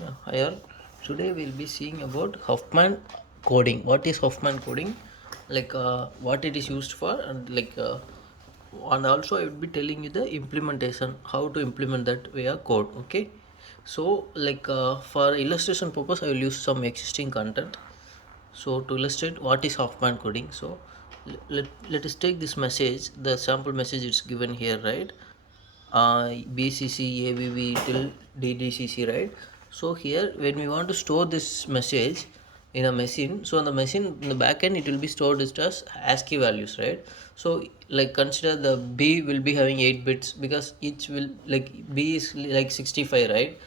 Hi all. Today we'll be seeing about Huffman coding. What is Huffman coding? What it is used for, and also I would be telling you the implementation, how to implement that via code. Okay. So for illustration purpose, I will use some existing content. So to illustrate what is Huffman coding, so let us take this message, the sample message is given here, right? BCC, ABB till DDCC, right? So here, when we want to store this message in a machine, so on the machine in the back end, it will be stored as ASCII values, right? So like consider the B will be having 8 bits because each will like B is like 65, right?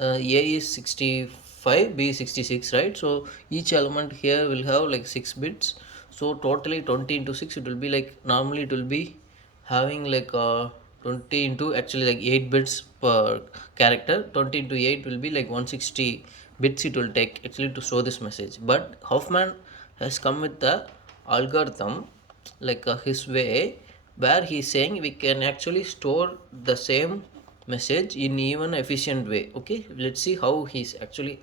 A is 65, B is 66, right? So each element here will have like 6 bits. So totally 20 into 6, it will be like normally it will be having 20 into actually like 8 bits per character. 20 into 8 will be like 160 bits it will take actually to store this message. But Hoffman has come with the algorithm, his way, where he's saying we can actually store the same message in even efficient way. Okay, let's see how he's actually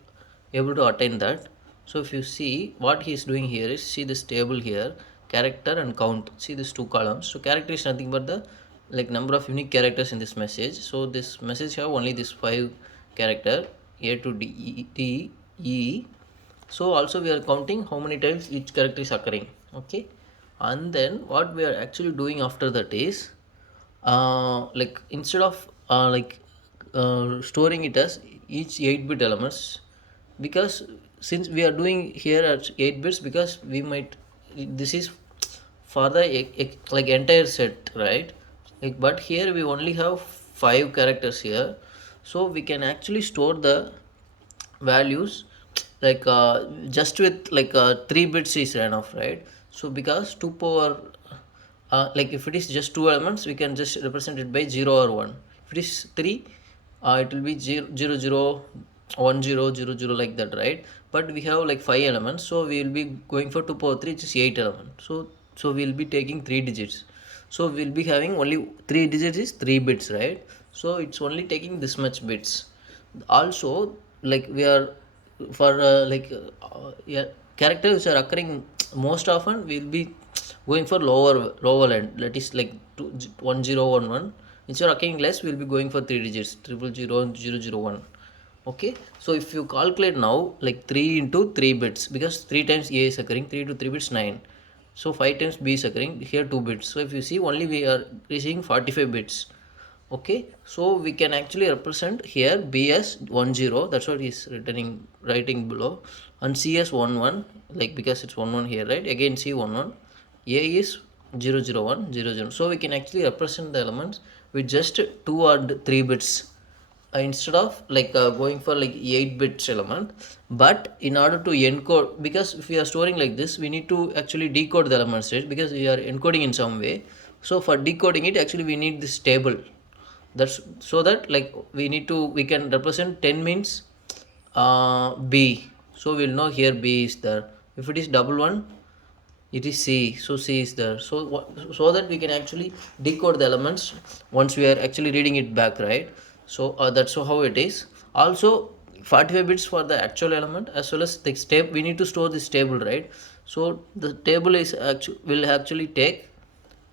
able to attain that. So if you see what he's doing here is, see this table here, character and count, see these two columns. So character is nothing but the like number of unique characters in this message. So this message have only this 5 character, A to D, E. So also we are counting how many times each character is occurring. Okay, and then what we are actually doing after that is, instead of storing it as each 8-bit elements, because since we are doing here at 8 bits, because we might, this is for the entire set, right? Like but here we only have 5 characters here, so we can actually store the values just with 3 bits is enough, right? So because 2 power, like if it is just 2 elements, we can just represent it by 0 or 1. If it is 3, it will be 0 0 0 1 0 0 0 like that, right? But we have like 5 elements, so we will be going for 2 power 3, which is 8 elements. So we'll be taking 3 digits, so we'll be having only 3 digits is 3 bits, right? So it's only taking this much bits. Also, like we are for yeah, characters which are occurring most often, we'll be going for lower end, that is like 1011. Which are occurring less, we'll be going for 3 digits, 000 and 001. Okay, so if you calculate now, like 3 into 3 bits, because 3 times A is occurring, 3 to 3 bits 9. So 5 times B is occurring, here 2 bits. So if you see, only we are receiving 45 bits. Okay, so we can actually represent here B as 10, that's what he's writing below, and C as 11, like because it's 11 here, right? Again C 11, A is 001 00. So we can actually represent the elements with just 2 or 3 bits, instead of going for like 8 bits element. But in order to encode, because if we are storing like this, we need to actually decode the elements, right? Because we are encoding in some way. So for decoding it, actually we need this table. That's so that like we can represent 10 means B, so we'll know here B is there. If it is double one, it is C, so C is there. So that we can actually decode the elements once we are actually reading it back, right? So that's how it is. Also 45 bits for the actual element, as well as the step we need to store this table, right? So the table is will actually take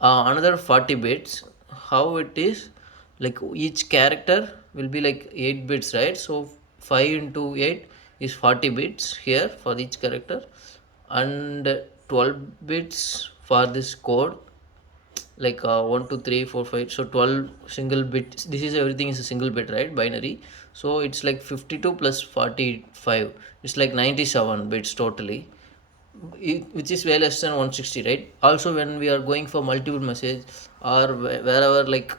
another 40 bits. How it is, like each character will be like 8 bits, right? So 5 into 8 is 40 bits here for each character, and 12 bits for this code, 1 2 3 4 5. So 12 single bit, this is everything is a single bit, right? Binary. So it's like 52 plus 45, it's like 97 bits totally, which is way less than 160, right? Also when we are going for multiple message, or wherever like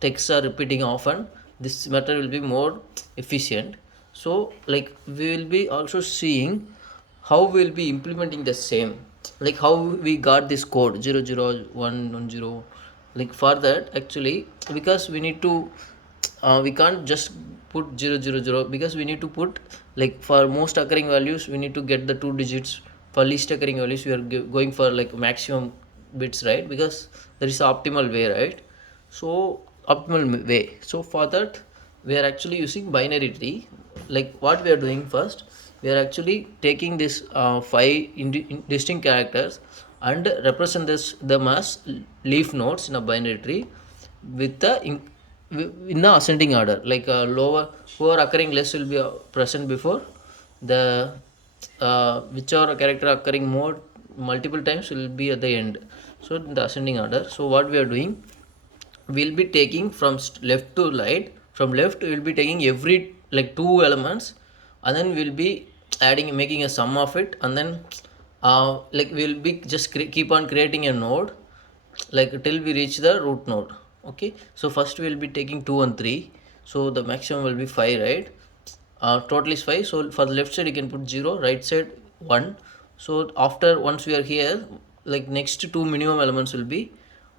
texts are repeating often, this method will be more efficient. So like we will be also seeing how we will be implementing the same, like how we got this code 00110. Like for that, actually, because we need to we can't just put 000, because we need to put, like for most occurring values we need to get the 2 digits. For least occurring values we are going for like maximum bits, right? Because there is optimal way, right? So optimal way, so for that we are actually using binary tree. like what we are doing first, we are actually taking this five distinct characters and represent them as leaf nodes in a binary tree with the in the ascending order, like lower who are occurring less will be present before the whichever character occurring more multiple times will be at the end. So in the ascending order, so what we are doing, we'll be taking from left to right. From left we'll be taking every like two elements, and then we'll be adding, making a sum of it, and then like we'll be just keep on creating a node like till we reach the root node. Okay, so first we'll be taking 2 and 3, so the maximum will be 5, right? Total is 5, so for the left side you can put 0, right side 1. So after once we are here, like next two minimum elements will be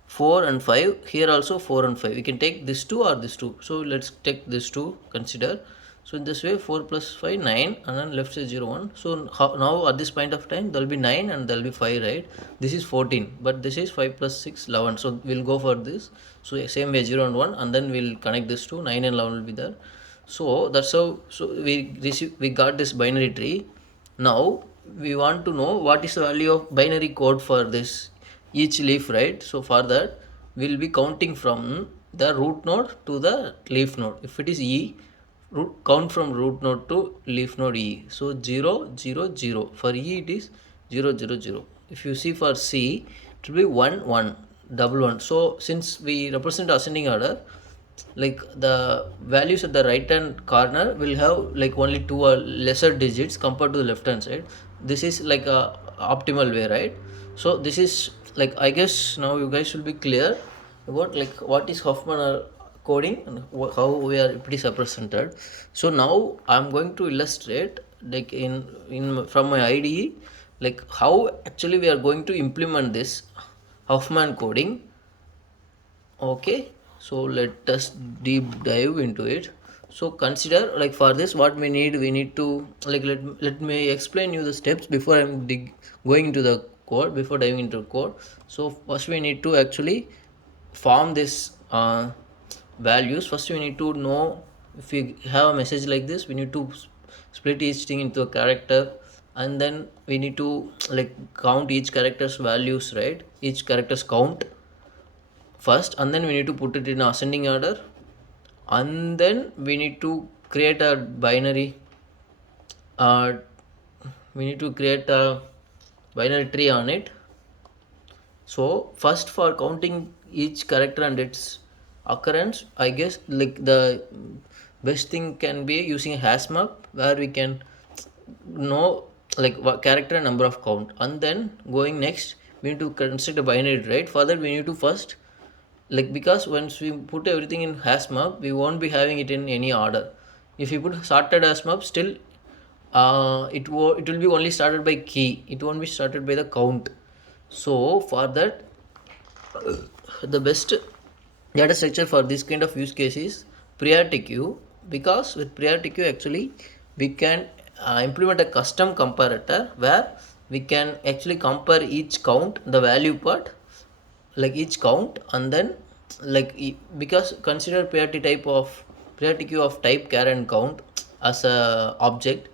4 and 5. Here also 4 and 5, we can take this 2 or this 2, so let's take this 2 consider. So in this way 4 plus 5 9, and then left side 0 1. So now at this point of time there will be 9 and there will be 5, right? This is 14, but this is 5 plus 6 11, so we'll go for this. So same way 0 and 1, and then we'll connect this to 9 and 11 will be there. So that's how, so we got this binary tree. Now we want to know what is the value of binary code for this each leaf, right? So for that we'll be counting from the root node to the leaf node. If it is E, count from root node to leaf node E. So 0 0 0, for E it is 0 0 0. If you see for C, it will be 1 1 double 1. So since we represent ascending order, like the values at the right hand corner will have like only two or lesser digits compared to the left hand side. This is like a optimal way, right? So this is like, I guess now you guys will be clear about like what is Huffman coding and how it is represented. So now I'm going to illustrate like in from my IDE, like how actually we are going to implement this Huffman coding. Okay, so let us deep dive into it. So consider, like for this what we need to like let me explain you the steps before I'm going into the code, before diving into code. So first we need to actually form this values. First we need to know, if we have a message like this, we need to split each thing into a character, and then we need to like count each character's values, right? Each character's count first, and then we need to put it in ascending order, and then we need to create a binary uh, we need to create a binary tree on it. So first, for counting each character and its occurrence, I guess like the best thing can be using a hash map, where we can know like what character and number of count, and then going next we need to consider binary, right? For that we need to first, like, because once we put everything in hash map, we won't be having it in any order. If you put sorted hash map, still it will be only started by key, it won't be started by the count. So for that, the best data structure for this kind of use case is priority queue, because with priority queue actually we can implement a custom comparator where we can actually compare each count, the value part, like each count, and then like because consider priority queue of type char and count as a object,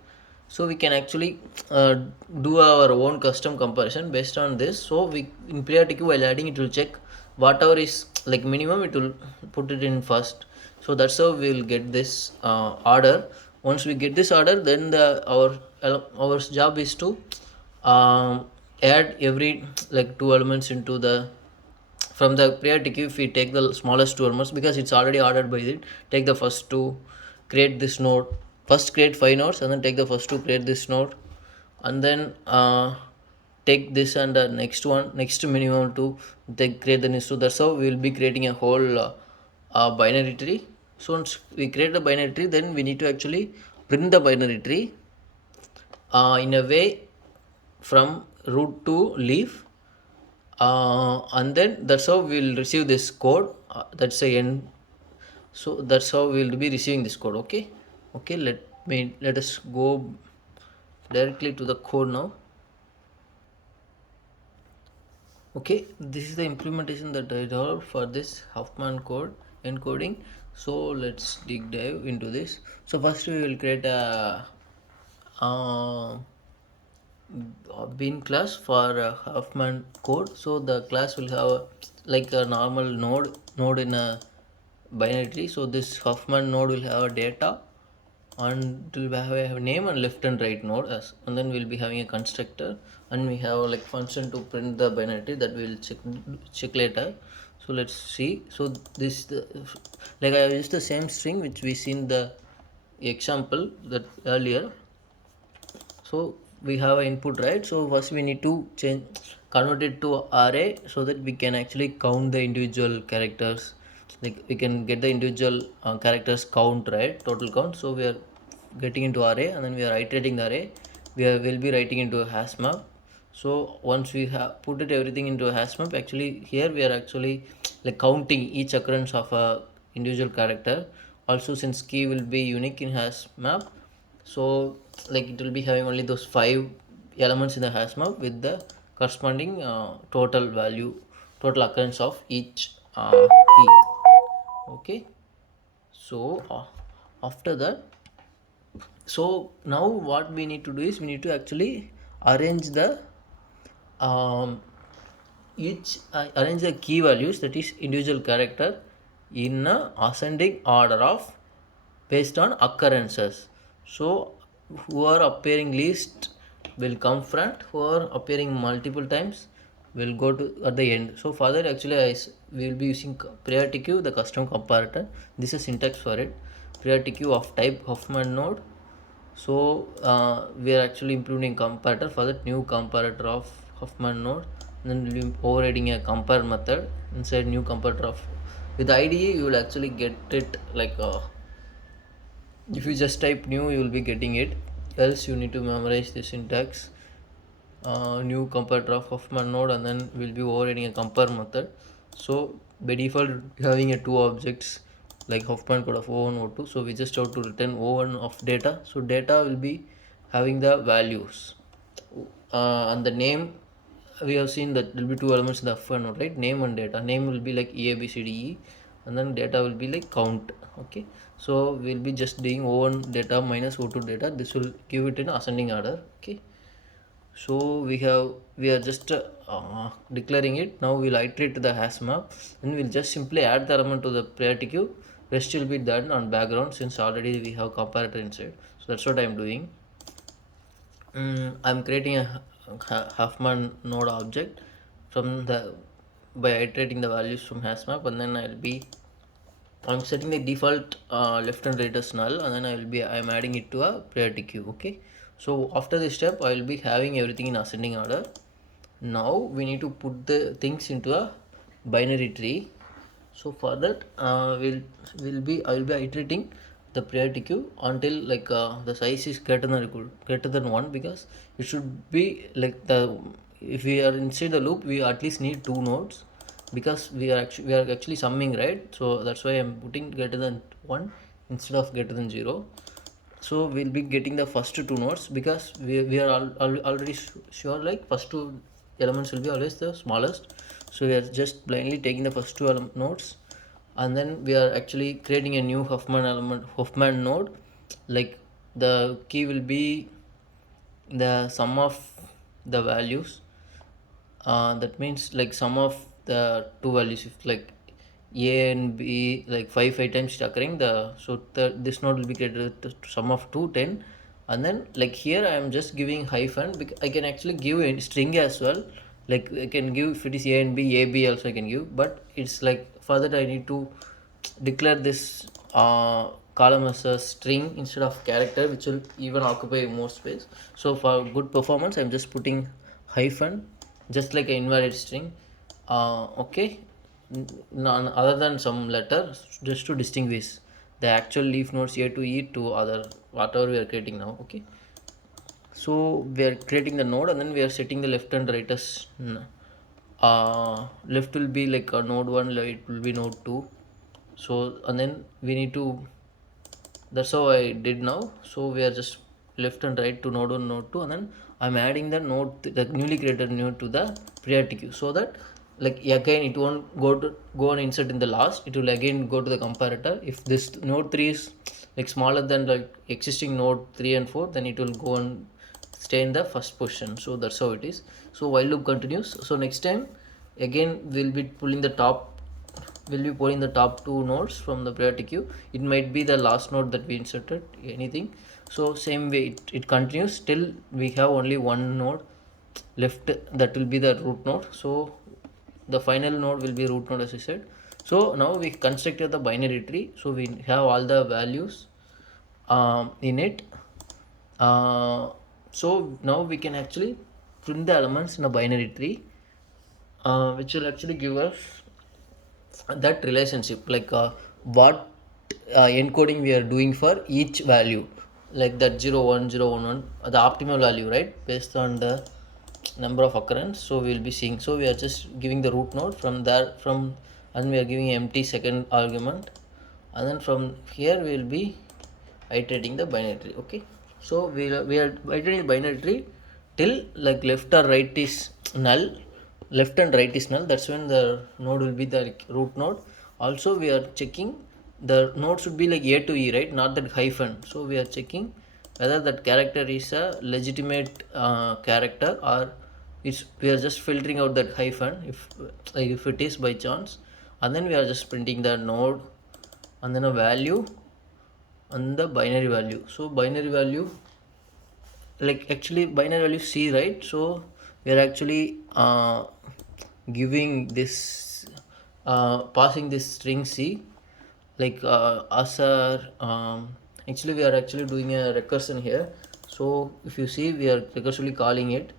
so we can actually do our own custom comparison based on this. So we in priority queue, while adding, it will check whatever is like minimum, it will put it in first. So that's how we'll get this order. Once we get this order, then our job is to add every like two elements into the, from the priority queue. If we take the smallest two elements, because it's already ordered by it, take the first two, create this node. First create 5 nodes, and then take the first two, create this node, and then take this and the next one, next minimum to create the next two. That's how we will be creating a whole binary tree. So once we create the binary tree, then we need to actually print the binary tree in a way from root to leaf, and then that's how we'll receive this code. That's the end. So that's how we'll be receiving this code. Okay, let us go directly to the code now. Okay, this is the implementation that I developed for this Huffman code encoding. So let's dive into this. So first we will create uh, a bin class for Huffman code. So the class will have like a normal node in a binary tree. So this Huffman node will have a data, and it will have a name and left and right node as, and then we'll be having a constructor, and we have like function to print the binary tree that we'll check later. So let's see. So this like I used the same string which we seen the example that earlier. So we have an input, right? So first we need to change convert it to array so that we can actually count the individual characters, like we can get the individual characters count, right? Total count. So we are getting into array, and then we are iterating the array. Will be writing into a hash map. So once we have put it everything into a hash map, actually here we are actually like counting each occurrence of a individual character. Also, since key will be unique in hash map, so like it will be having only those five elements in the hash map with the corresponding total value, total occurrence of each key. Okay. So after that, so now what we need to do is we need to actually arrange the um, each arrange the key values, that is individual character, in a ascending order of based on occurrences. So who are appearing least will come front, who are appearing multiple times will go to at the end. So for that actually we will be using priority queue, the custom comparator. This is syntax for it. Priority queue of type Huffman node. So we are actually implementing comparator for that new comparator of Huffman node. Then we'll be overriding a compare method inside new comparator of, with IDE you will actually get it like if you just type new you will be getting it, else you need to memorize the syntax. New comparator of Huffman node, and then we'll be overriding a compare method. So by default having a two objects like Huffman code of O1 O2, so we just have to return O1 of data. So data will be having the values, and the name we have seen that will be two elements in the Huffman node, right? Name and data. Name will be like EABCDE, and then data will be like count. Okay, so we'll be just doing O1 data minus O2 data. This will give it in ascending order. Okay, so we are just declaring it. Now we'll iterate the hash map, and we'll just simply add the element to the priority queue. Rest will be done on background since already we have comparator inside. So that's what I'm doing. I'm creating a Huffman node object from the by iterating the values from hash map, and then I'm setting the default left and right as null, and then I'm adding it to a priority queue. Okay, so after this step I will be having everything in ascending order. Now we need to put the things into a binary tree. So for that I will be iterating the priority queue until like the size is greater than 1, because it should be like the, if we are inside the loop we at least need two nodes, because we are actually summing, right? So that's why I'm putting greater than 1 instead of greater than 0. So we'll be getting the first two nodes, because we are already sure like first two elements will be always the smallest. So we are just blindly taking the first two nodes, and then we are actually creating a new Huffman node. Like the key will be the sum of the values, that means like sum of the two values. If like a and b like 5 times occurring, the so this node will be created with the sum of 2 10. And then like here I am just giving hyphen, because I can actually give a string as well. Like I can give, if it is a and b, a b also I can give, but it's like for that I need to declare this column as a string instead of character, which will even occupy more space. So for good performance I'm just putting hyphen, just like an invalid string. Okay, none other than some letter, just to distinguish the actual leaf nodes A to E to other whatever we are creating now. Okay, so we are creating the node, and then we are setting the left and right as left will be like a node 1, right will be node 2. So and then we need to, that's how I did now. So we are just left and right to node 1 node 2, and then I'm adding the node, the newly created node, to the priority queue, so that like again it won't go and insert in the last, it will again go to the comparator. If this node 3 is like smaller than like existing node 3 and 4, then it will go and stay in the first position. So that's how it is. So while loop continues. So next time again we'll be pulling the top two nodes from the priority queue. It might be the last node that we inserted, anything. So same way it continues till we have only one node left, that will be the root node. So the final node will be root node, as I said. So now we constructed the binary tree, so we have all the values in it. So now we can actually print the elements in a binary tree, which will actually give us that relationship, like what encoding we are doing for each value, like that 0 1 0 1 1, the optimal value, right, based on the number of occurrence. So we'll be seeing, so we are just giving the root node from there, and we are giving empty second argument, and then from here we will be iterating the binary tree. Okay, so we are iterating the binary tree till like left or right is null. Left and right is null, that's when the node will be the like, root node. Also we are checking the node should be like a to e, right, not that hyphen. So we are checking whether that character is a legitimate character, or it's, we are just filtering out that hyphen if like if it is by chance, and then we are just printing the node and then a value and the binary value. So binary value, like actually binary value c, right? So we are actually giving this passing this string c, like as our actually we are actually doing a recursion here. So if you see, we are recursively calling it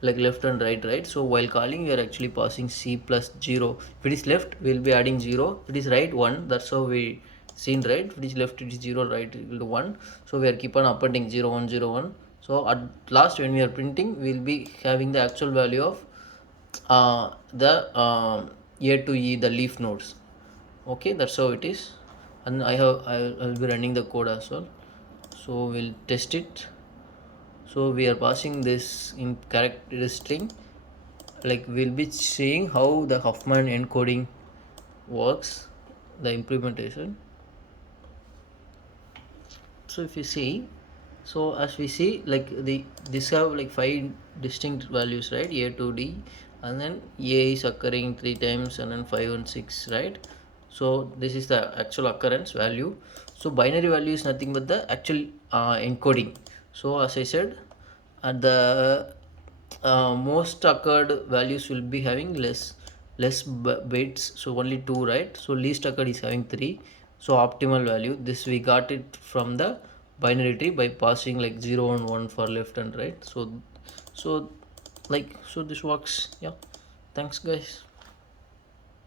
like left and right, right? So while calling, we are actually passing c plus 0. If it is left, we will be adding 0. If it is right, 1. That's how we seen, right? If it is left, it is 0, right, equal to 1. So we are keep on appending 0 1 0 1. So at last, when we are printing, we will be having the actual value of the a to e, the leaf nodes. Okay, that's how it is. And I'll be running the code as well. So we'll test it. So we are passing this in character string, like we'll be seeing how the Huffman encoding works, the implementation. So if you see, so as we see, like this have like 5 distinct values, right, a to d, and then a is occurring 3 times, and then 5 and 6, right? So this is the actual occurrence value. So binary value is nothing but the actual encoding. So as I said, at the most occurred values will be having less bits, so only 2, right? So least occurred is having 3. So optimal value, this we got it from the binary tree by passing like 0 and 1 for left and right. So like, so this works. Yeah, thanks guys.